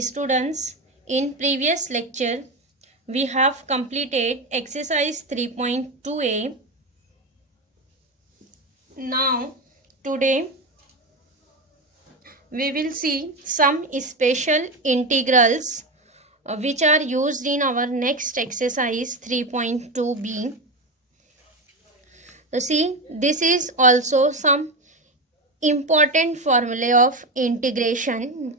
Students, in previous lecture, we have completed exercise 3.2a. Now, today, we will see some special integrals which are used in our next exercise 3.2b. See, this is also some important formula of integration.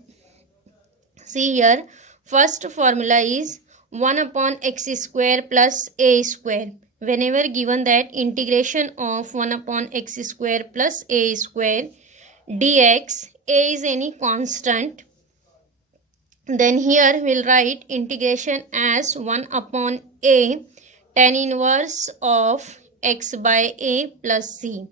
See here, first formula is 1 upon x square plus a square. Whenever given that integration of 1 upon x square plus a square dx, a is any constant, then here we'll write integration as 1 upon a tan inverse of x by a plus c.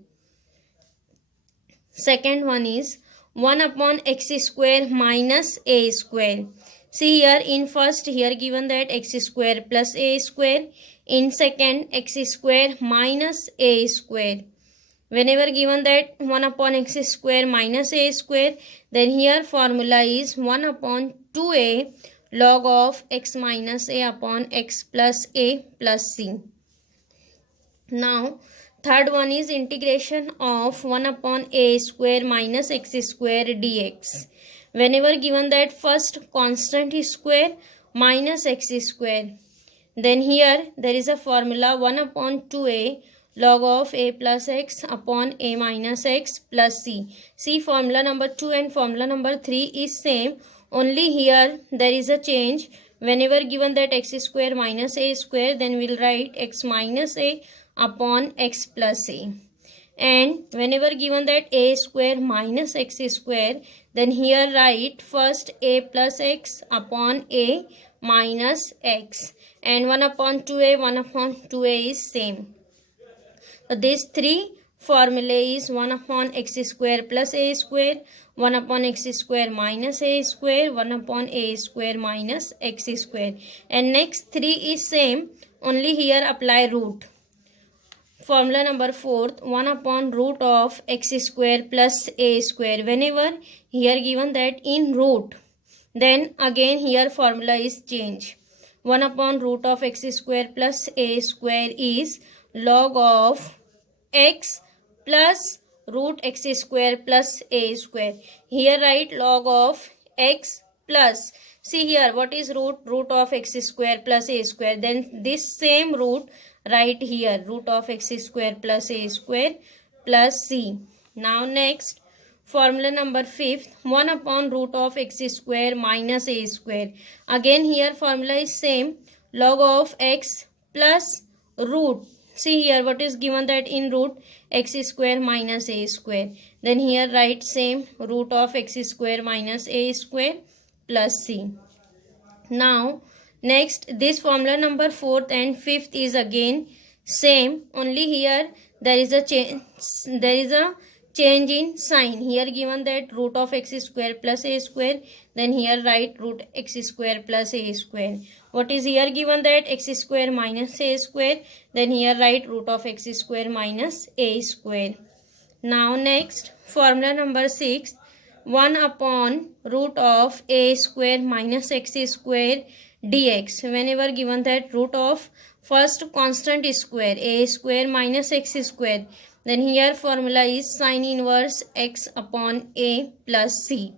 Second one is 1 upon x square minus a square. See here, in first here given that x square plus a square. In second, x square minus a square. Whenever given that 1 upon x square minus a square, then here formula is 1 upon 2a log of x minus a upon x plus a plus c. Now, third one is integration of 1 upon a square minus x square dx. Whenever given that first constant is square minus x square, then here there is a formula 1 upon 2a log of a plus x upon a minus x plus c. See, formula number 2 and formula number 3 is same, only here there is a change. Whenever given that x square minus a square, then we'll write x minus a upon x plus a. And whenever given that a square minus x square, then here write first a plus x upon a minus x. And 1 upon 2a, 1 upon 2a is same. So this three formula is 1 upon x square plus a square, 1 upon x square minus a square, 1 upon a square minus x square. And next three is same, only here apply root. Formula number 4, 1 upon root of x square plus a square. Whenever here given that in root, then again here formula is change. 1 upon root of x square plus a square is log of x plus root x square plus a square. Here write log of x plus. See here, what is root? Root of x square plus a square. Then this same root write here, root of x square plus a square plus c. Now next, formula number 5, 1 upon root of x square minus a square. Again here formula is same, log of x plus root. See here, what is given that in root x square minus a square. Then here write same, root of x square minus a square plus c. Now next, this formula number 4th and 5th is again same, only here there is a change in sign. Here given that root of x square plus a square, then here write root x square plus a square. What is here given that x square minus a square, then here write root of x square minus a square. Now next, formula number 6, 1 upon root of a square minus x square dx. Whenever given that root of first constant square a square minus x square, then here formula is sin inverse x upon a plus c.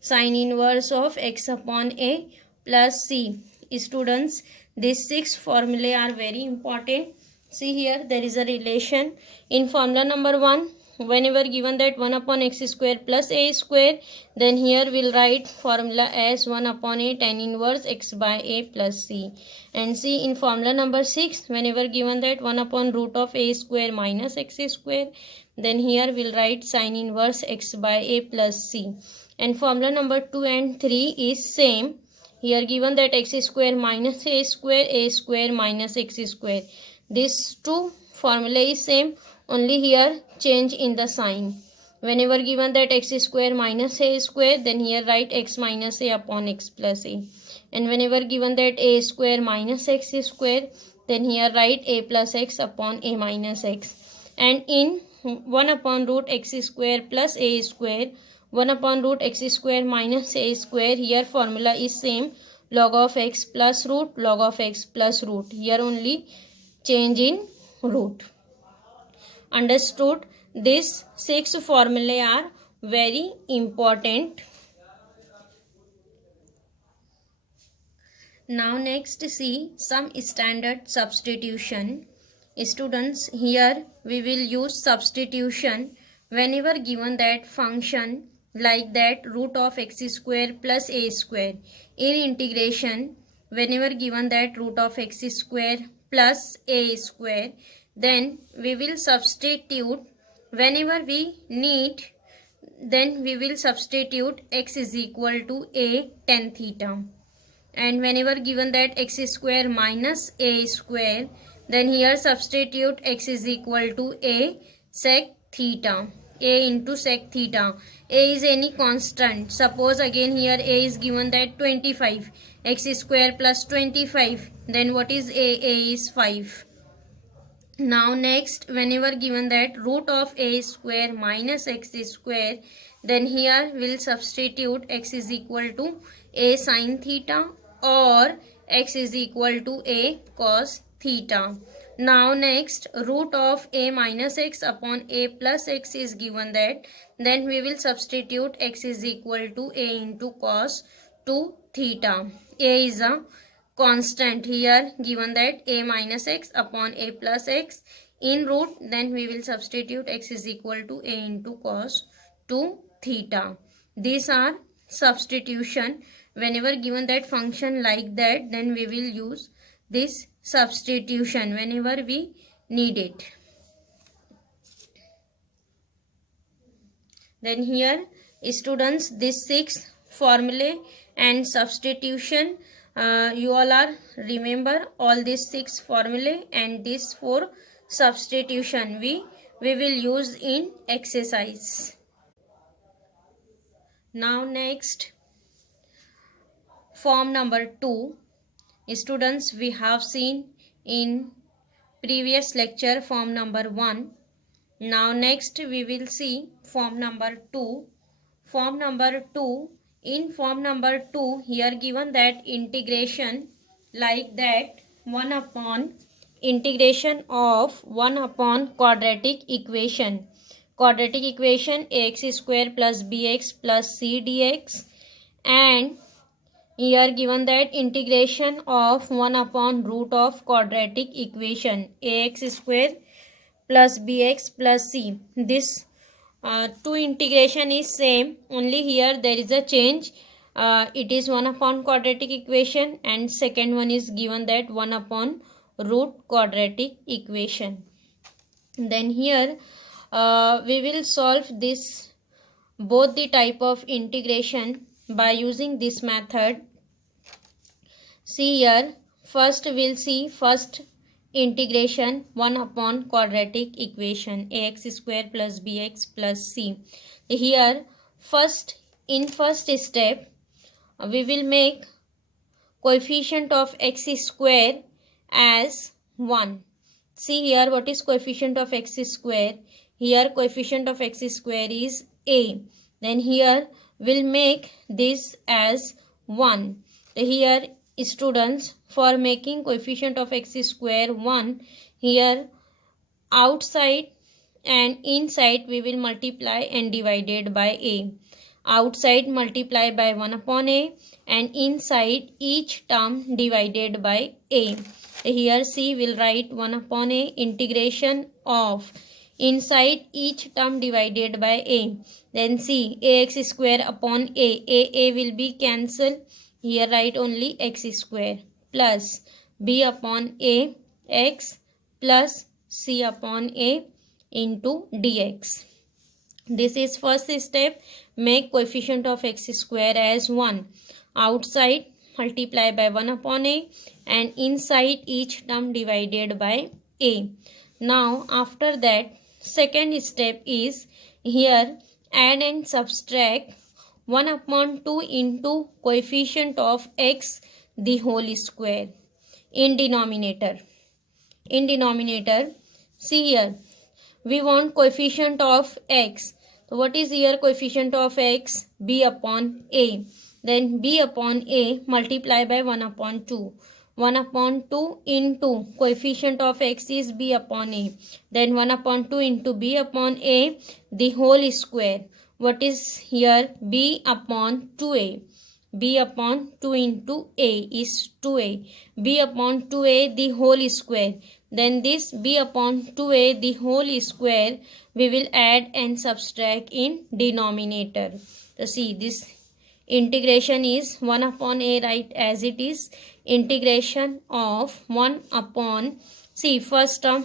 Sin inverse of x upon a plus c. Students, these 6 formulae are very important. See here, there is a relation. In formula number 1, whenever given that 1 upon x square plus a square, then here we'll write formula as 1 upon a tan inverse x by a plus c. And see, in formula number 6, whenever given that 1 upon root of a square minus x square, then here we'll write sin inverse x by a plus c. And formula number 2 and 3 is same. Here given that x square minus a square minus x square. These two formula is same, only here change in the sign. Whenever given that x square minus a square, then here write x minus a upon x plus a. And whenever given that a square minus x square, then here write a plus x upon a minus x. And in 1 upon root x square plus a square, 1 upon root x square minus a square. Here formula is same, log of x plus root, log of x plus root. Here only change in root. Understood? These 6 formulae are very important. Now next see some standard substitution. Students, here we will use substitution whenever given that function like that root of x square plus a square. In integration, whenever given that root of x square plus a square, then we will substitute whenever we need, then we will substitute x is equal to a tan theta. And whenever given that x square minus a square, then here substitute x is equal to a sec theta, a into sec theta. A is any constant. Suppose again here a is given that 25, x square plus 25, then what is a? A is 5. Now next, whenever given that root of a square minus x square, then here we'll substitute x is equal to a sin theta or x is equal to a cos theta. Now next, root of a minus x upon a plus x is given that, then we will substitute x is equal to a into cos 2 theta. A is a constant, here given that a minus x upon a plus x. In root, then we will substitute x is equal to a into cos 2 theta. These are substitution. Whenever given that function like that, then we will use this substitution whenever we need it. Then here students, this 6 formulae and substitution, you all are remember all these 6 formulae and these 4 substitution we will use in exercise. Now next, form number 2. Students, we have seen in previous lecture form number 1. Now next we will see form number 2. Form number 2. In form number 2, here given that integration like that 1 upon integration of 1 upon quadratic equation. Quadratic equation ax square plus bx plus c dx, and here given that integration of 1 upon root of quadratic equation ax square plus bx plus c. This two integration is same, only here there is a change. It is 1 upon quadratic equation and second one is given that 1 upon root quadratic equation. Then here we will solve this both the type of integration by using this method. See here, first we'll see first integration 1 upon quadratic equation ax square plus bx plus c. Here in first step we will make coefficient of x square as 1. See here, what is coefficient of x square? Here coefficient of x square is a. Then here we'll make this as 1. Here students, for making coefficient of x square 1, here outside and inside we will multiply and divided by a. Outside multiply by 1 upon a and inside each term divided by a. Here C will write 1 upon a integration of inside each term divided by a. Then C ax square upon a will be cancelled. Here write only x square plus b upon a x plus c upon a into dx. This is first step. Make coefficient of x square as 1. Outside multiply by 1 upon a and inside each term divided by a. Now after that, second step is here add and subtract 1 upon 2 into coefficient of x the whole square in denominator. In denominator, see here, we want coefficient of x. So what is here coefficient of x? B upon a. Then b upon a multiply by 1 upon 2. 1 upon 2 into coefficient of x is b upon a. Then 1 upon 2 into b upon a, the whole square. What is here? B upon 2a. B upon 2 into a is 2a. B upon 2a the whole square. Then this b upon 2a the whole square we will add and subtract in denominator. So see, this integration is 1 upon a, right as it is. Integration of 1 upon, see, first term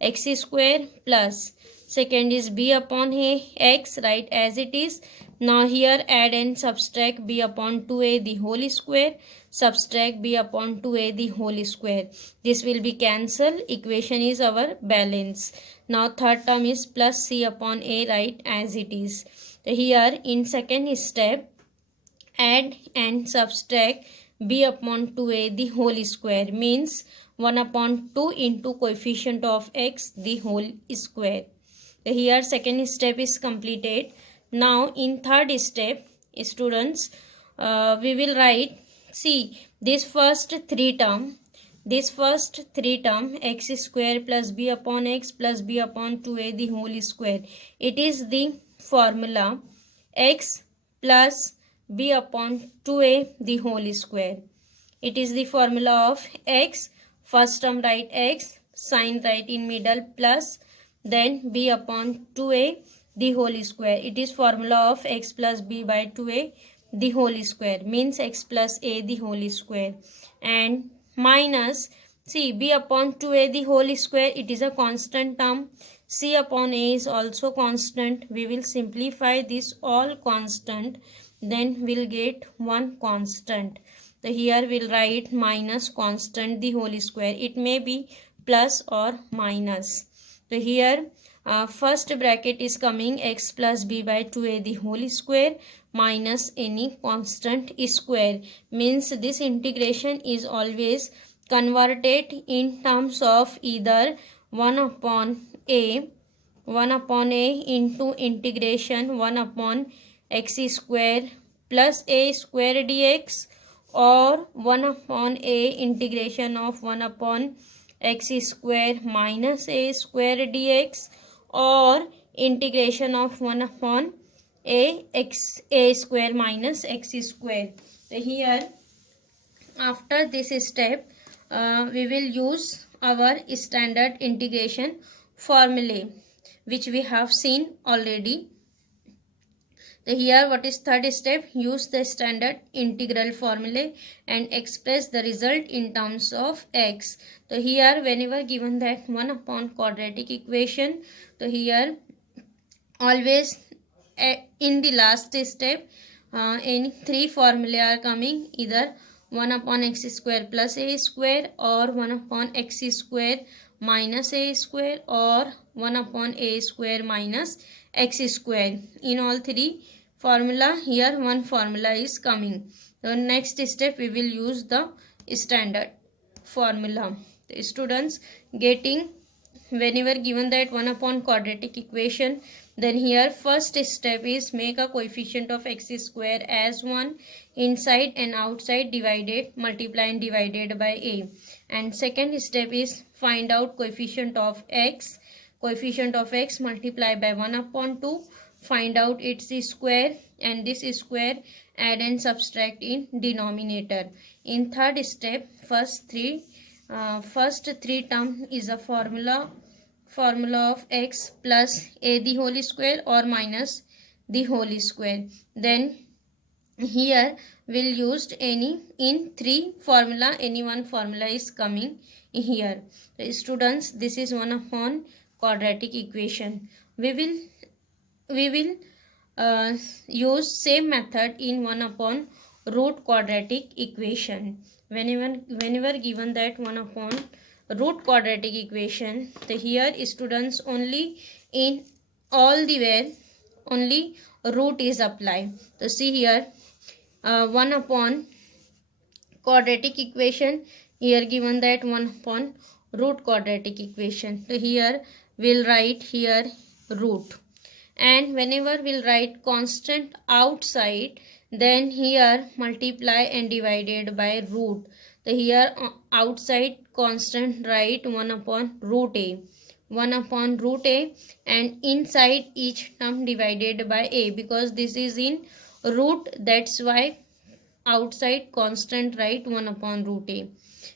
x square plus second is b upon a x, right as it is. Now here add and subtract b upon 2a the whole square, subtract b upon 2a the whole square. This will be cancelled. Equation is our balance. Now third term is plus c upon a, right as it is. So here in second step add and subtract b upon 2a the whole square, means 1 upon 2 into coefficient of x the whole square. So here second step is completed. Now in third step, students, we will write, see, this first three term x square plus b upon x plus b upon 2a the whole square. It is the formula x plus b upon 2a the whole square. It is the formula of x. First term write x, sign write in middle, plus then b upon 2a the whole square. It is formula of x plus b by 2a the whole square, means x plus a the whole square, and minus, see, b upon 2a the whole square, it is a constant term. C upon a is also constant. We will simplify this all constant, then we'll get one constant. So here we'll write minus constant the whole square. It may be plus or minus. So here first bracket is coming x plus b by 2a the whole square minus any constant square, means this integration is always converted in terms of either 1 upon a into integration 1 upon x square plus a square dx, or 1 upon a integration of 1 upon x square minus a square dx, or integration of 1 upon a square minus x square. So here after this step we will use our standard integration formulae which we have seen already. So here what is third step? Use the standard integral formula and express the result in terms of x. So here whenever given that 1 upon quadratic equation, so here always in the last step any three formulae are coming, either 1 upon x square plus a square, or 1 upon x square minus a square, or 1 upon a square minus x square. In all three formula, here one formula is coming. The next step we will use the standard formula. The students getting, whenever given that 1 upon quadratic equation, then here first step is make a coefficient of x square as 1 inside and outside, divided, multiply and divided by a. And second step is find out coefficient of x multiply by 1 upon 2, find out its square, and this square add and subtract in denominator. In third step, first three term is a formula of x plus a the whole square or minus the whole square. Then here we'll use any in three formula, any one formula is coming here. So students, this is 1 upon quadratic equation. We will use same method in 1 upon root quadratic equation. Whenever given that 1 upon root quadratic equation, so here students only in all the where only root is applied. So see here 1 upon quadratic equation, here given that 1 upon root quadratic equation. So here we'll write here root, and whenever we'll write constant outside, then here multiply and divided by root. So here outside constant write 1 upon root a, 1 upon root a, and inside each term divided by a, because this is in root, that's why outside constant write 1 upon root a.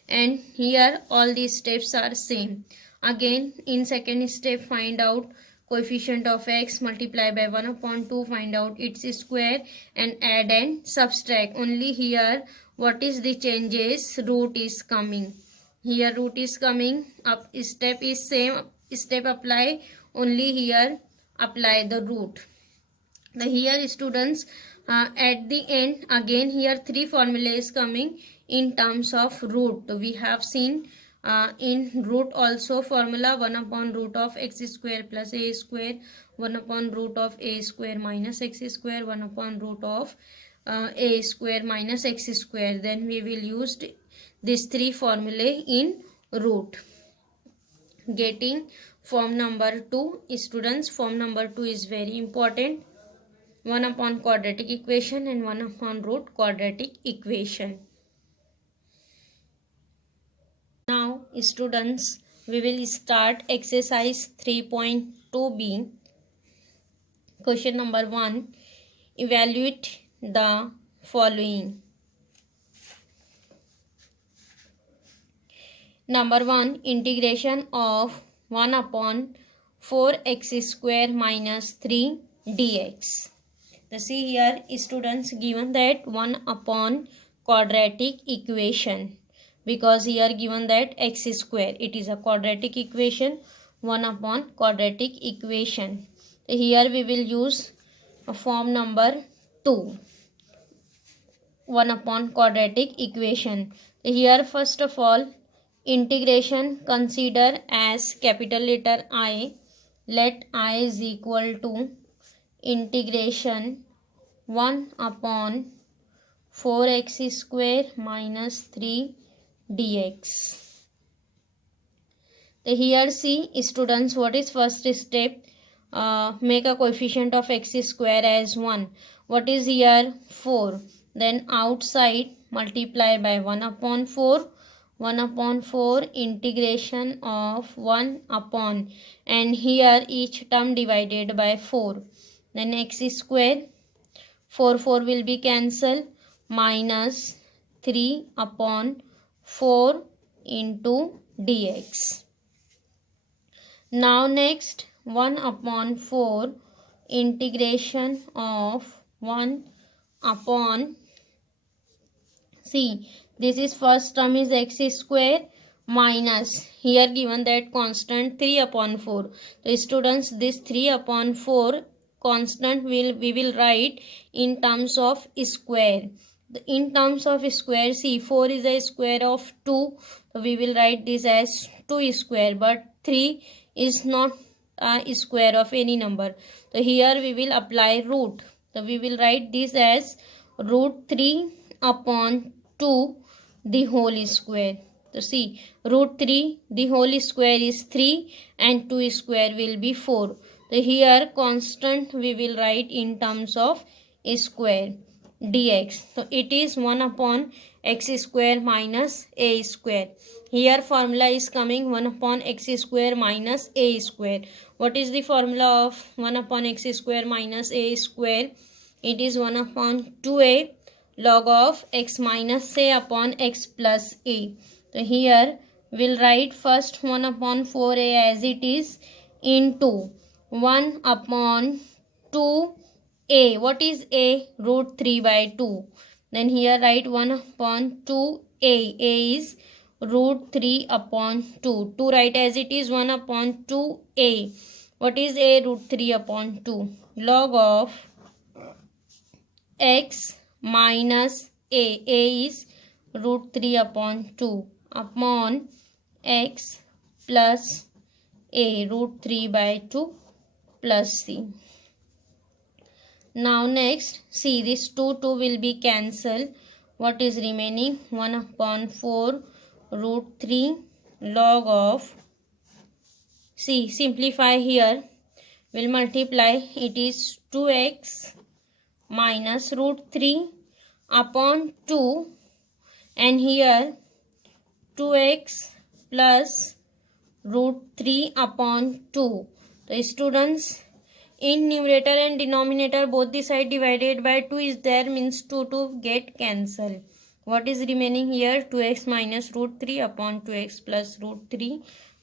And here all these steps are same. Again in second step, find out coefficient of x, multiply by 1 upon 2, find out its square, and add and subtract. Only here what is the changes, root is coming. Here root is coming, up step is same, step apply, only here apply the root. The here students, at the end again here three formula is coming in terms of root. We have seen in root also formula 1 upon root of x square plus a square, 1 upon root of a square minus x square, 1 upon root of a square minus x square. Then we will use these three formulae in root. Getting form number 2, students, form number 2 is very important. 1 upon quadratic equation and 1 upon root quadratic equation. Now students, we will start exercise 3.2b. Question number 1. Evaluate the following. Number 1. Integration of 1 upon 4x square minus 3 dx. See here students, given that 1 upon quadratic equation, because here given that x square, it is a quadratic equation, 1 upon quadratic equation. Here we will use a form number 2, 1 upon quadratic equation. Here first of all, integration consider as capital letter I. Let I is equal to integration 1 upon 4x square minus 3 dx. Here see students, what is first step? Make a coefficient of x square as 1. What is here? 4. Then outside multiply by 1 upon 4. 1 upon 4 integration of 1 upon, and here each term divided by 4. Then x square, 4 will be cancelled, minus 3 upon 4 into dx. Now next 1 upon 4 integration of 1 upon, see this is first term is x square minus, here given that constant 3 upon 4. So students, this 3 upon 4 constant we will write in terms of square. In terms of square, see 4 is a square of 2, so we will write this as 2 square, but 3 is not a square of any number. So here we will apply root. So we will write this as root 3 upon 2 the whole square. So see, root 3 the whole square is 3 and 2 square will be 4. So here constant we will write in terms of square dx. So it is 1 upon x square minus a square. Here formula is coming 1 upon x square minus a square. What is the formula of 1 upon x square minus a square? It is 1 upon 2a log of x minus a upon x plus a. So here we'll write first 1 upon 4a as it is into 1 upon 2a. What is a? Root 3 by 2. Then here write 1 upon 2a. A is root 3 upon 2. 2 write as it is 1 upon 2a. What is a? Root 3 upon 2. Log of x minus a. A is root 3 upon 2 upon x plus a, root 3 by 2 plus c. Now next, see this 2 will be cancelled. What is remaining? 1 upon 4 root 3 log of, see simplify here, will multiply. It is 2x minus root 3 upon 2, and here 2x plus root 3 upon 2. The students, in numerator and denominator both the side divided by 2 is there, means 2 get cancelled. What is remaining here? 2x minus root 3 upon 2x plus root 3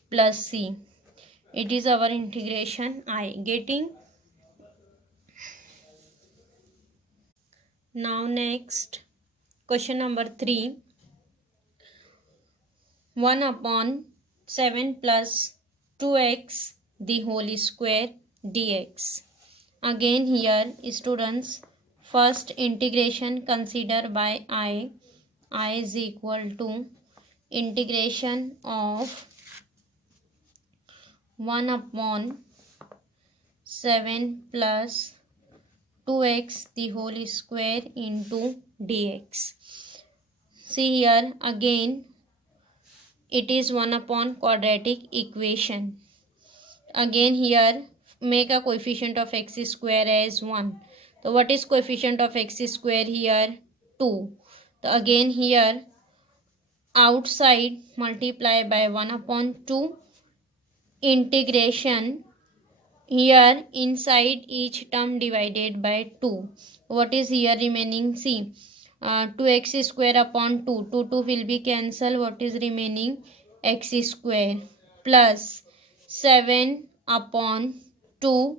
plus c. It is our integration I. Getting? Now next, question number 3. 1 upon 7 plus 2x the whole square dx. Again here students, first integration consider by I is equal to integration of 1 upon 7 plus 2x the whole square into dx. See here again, it is 1 upon quadratic equation. Again here make a coefficient of x square as 1. So what is coefficient of x square here? 2. So again here outside multiply by 1 upon 2, integration here inside each term divided by 2. What is here remaining? See, 2x square upon 2 will be cancelled. What is remaining? X square plus 7 upon 2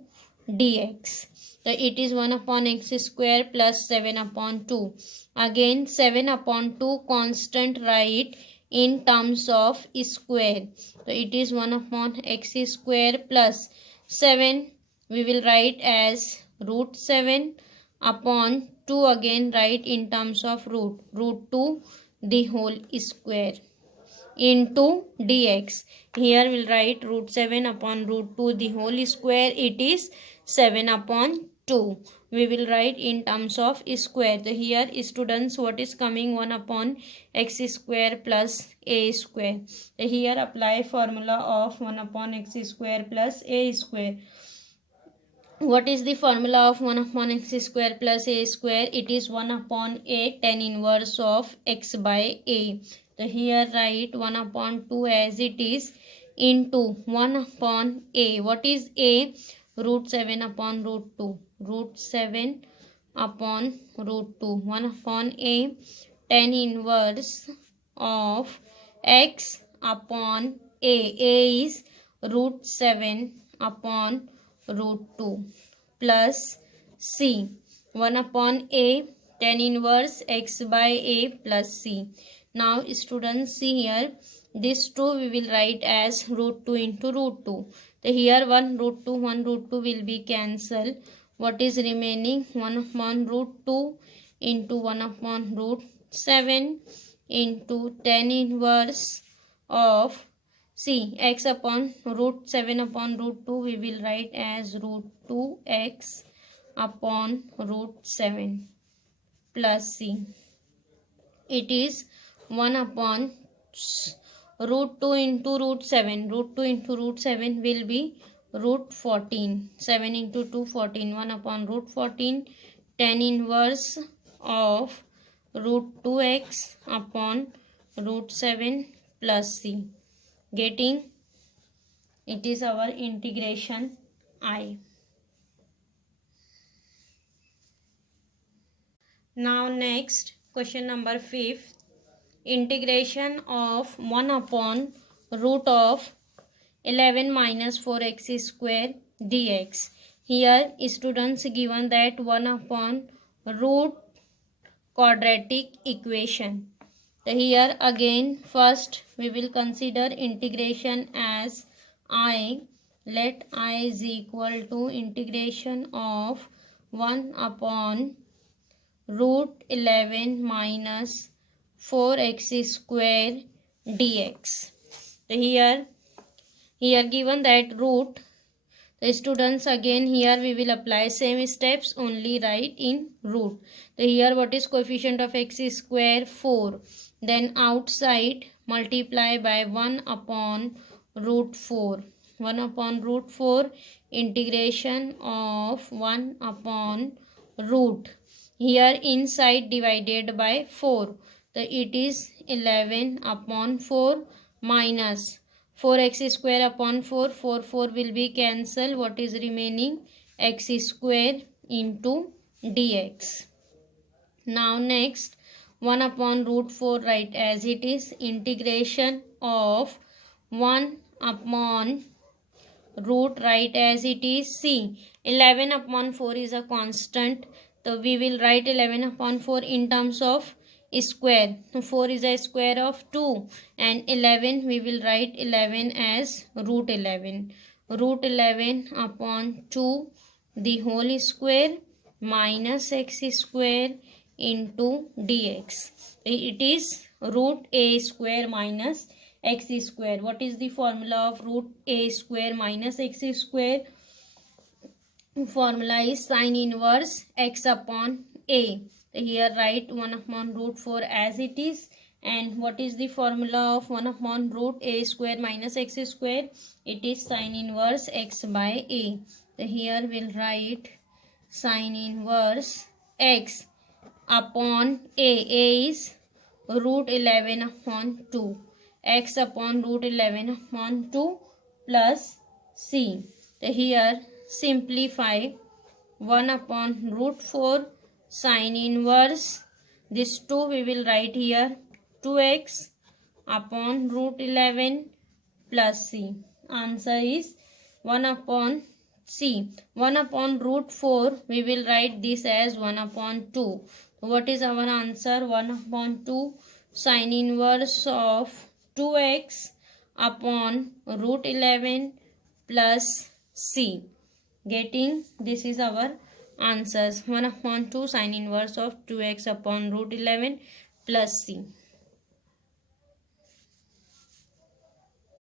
dx. So it is 1 upon x square plus 7 upon 2. Again 7 upon 2 constant write in terms of square. So it is 1 upon x square plus 7 we will write as root 7 upon 2, again write in terms of root 2 the whole square into dx. Here we'll write root 7 upon root 2 the whole square. It is 7 upon 2. We will write in terms of square. So here students, what is coming? 1 upon x square plus a square. So here apply formula of 1 upon x square plus a square. What is the formula of 1 upon x square plus a square? It is 1 upon a tan inverse of x by a. So here write 1 upon 2 as it is into 1 upon a. What is a? Root 7 upon root 2. Root 7 upon root 2. 1 upon a tan inverse of x upon a. A is root 7 upon root 2 plus c. 1 upon a tan inverse x by a plus c. Now students, see here this 2 we will write as root 2 into root 2. So here 1 root 2 will be cancelled. What is remaining? 1 upon root 2 into 1 upon root 7 into tan inverse of c. X upon root 7 upon root 2 we will write as root 2x upon root 7 plus c. It is 1 upon root 2 into root 7. Root 2 into root 7 will be root 14. 7 into 2, 14. 1 upon root 14 tan inverse of root 2x upon root 7 plus c. Getting? It is our integration I. Now next, question number 5. Integration of 1 upon root of 11 minus 4x square dx. Here students given that 1 upon root quadratic equation. So here again first we will consider integration as I. Let I is equal to integration of 1 upon root 11 minus 4x square dx. So here given that root, the students again here we will apply same steps, only write in root. So here what is coefficient of x square? 4. Then outside multiply by 1 upon root 4 1 upon root 4 integration of 1 upon root. Here inside divided by 4. So it is 11 upon 4 minus 4x square upon 4. 4 will be cancelled. What is remaining? X square into dx. Now next 1 upon root 4 write as it is. Integration of 1 upon root write as it is. See, 11 upon 4 is a constant. So we will write 11 upon 4 in terms of square. So 4 is a square of 2 and 11 we will write 11 as root 11. Root 11 upon 2 the whole square minus x square into dx. It is root a square minus x square. What is the formula of root a square minus x square? Formula is sin inverse x upon a. Here write 1 upon root 4 as it is. And what is the formula of 1 upon root a square minus x square? It is sin inverse x by a. So here we'll write sin inverse x upon a. A is root 11 upon 2. X upon root 11 upon 2 plus c. So here simplify 1 upon root 4 sin inverse. This 2 we will write here 2x upon root 11 plus c. Answer is 1 upon c. 1 upon root 4 we will write this as 1 upon 2. What is our answer? 1 upon 2 sin inverse of 2x upon root 11 plus c. Getting this is our answers. 1 upon 2 sin inverse of 2x upon root 11 plus c.